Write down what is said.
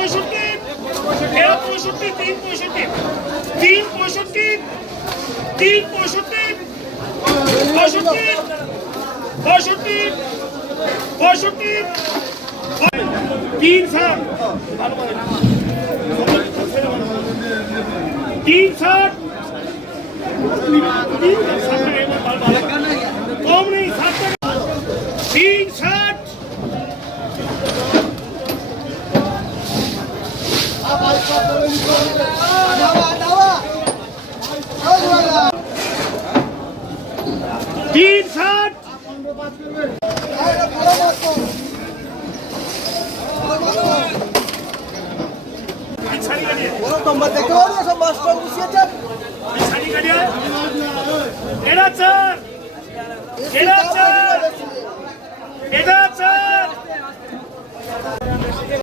পঁয়ষট্টি, এরা পঁয়ষট্টি, তিন পঁয়ষট্টি, তিন পঁয়ষট্টি, তিন পঁয়ষট্টি, পঁয়ষট্টি, পঁয়ষট্টি, পঁয়ষট্টি, তিন ষাট, তিন ষাট, কম নেই 60 টাকা, তিন ষাট, তিন ষাট, এটা চার, এটা চার, এটা চার।